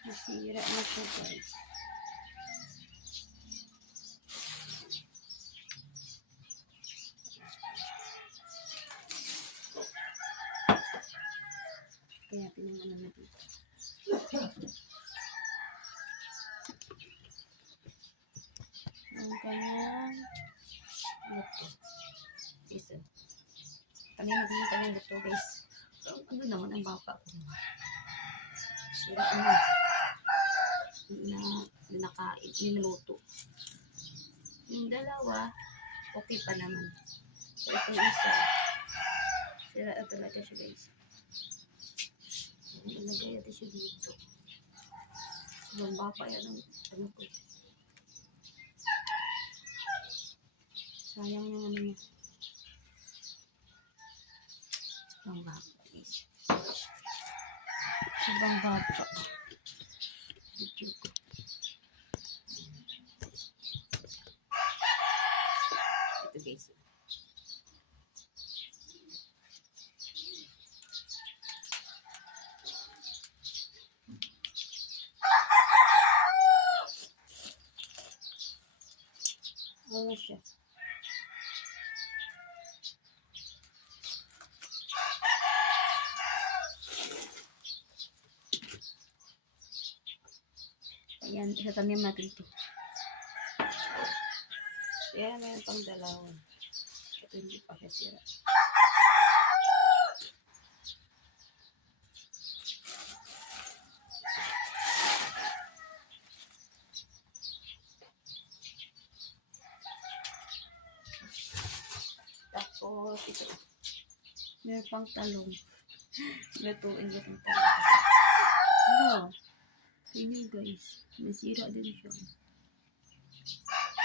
Nasira na siya, guys. Kaya pinangano na dito. Ang kanyang luto. Isa. Kami magbinta ng luto, guys. Ano naman ang baka ko? Sira na. Nakain, niluto. Yung dalawa, okay pa naman. So, itong isa, sira na talaga siya, guys. Ilagay natin siya dito. Sobrang baka yan ang ano ko. Sayang yung ano niya. Sobrang baka, guys. Sobrang baka. Video ko. Ito, guys. Ano siya? Ayan, itatanim natin ito. Ayan, mayroon pang dalawa. Ito hindi pa siya sira. Tapos, ito. Mayroon pang talong. Lutuin ko itong talong. Oh, tingnan guys. Nasira din siya.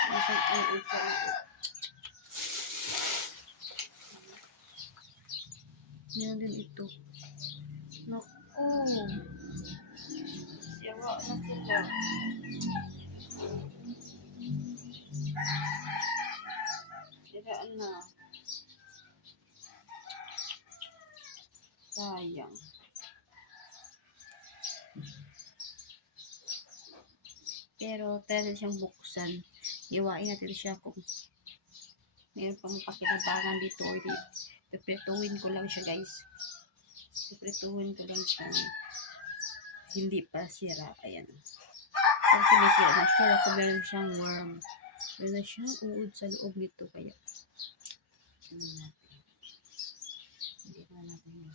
Nasang uod sa uod. Meron din ito. Naku. Sira na sila. Siraan na. Sayang. Pero, tayo siyang buksan. Iwain natin siya kung mayroon pang pakinabangan dito or dito. Piprituhin ko lang siya, guys. Piprituhin ko lang siya. Hindi pa sira. Ayan. Kasi sinisira na. Sure ako meron siyang worm. Meron na siyang uod sa loob nito. Kaya, ano natin. Hindi na natin yun.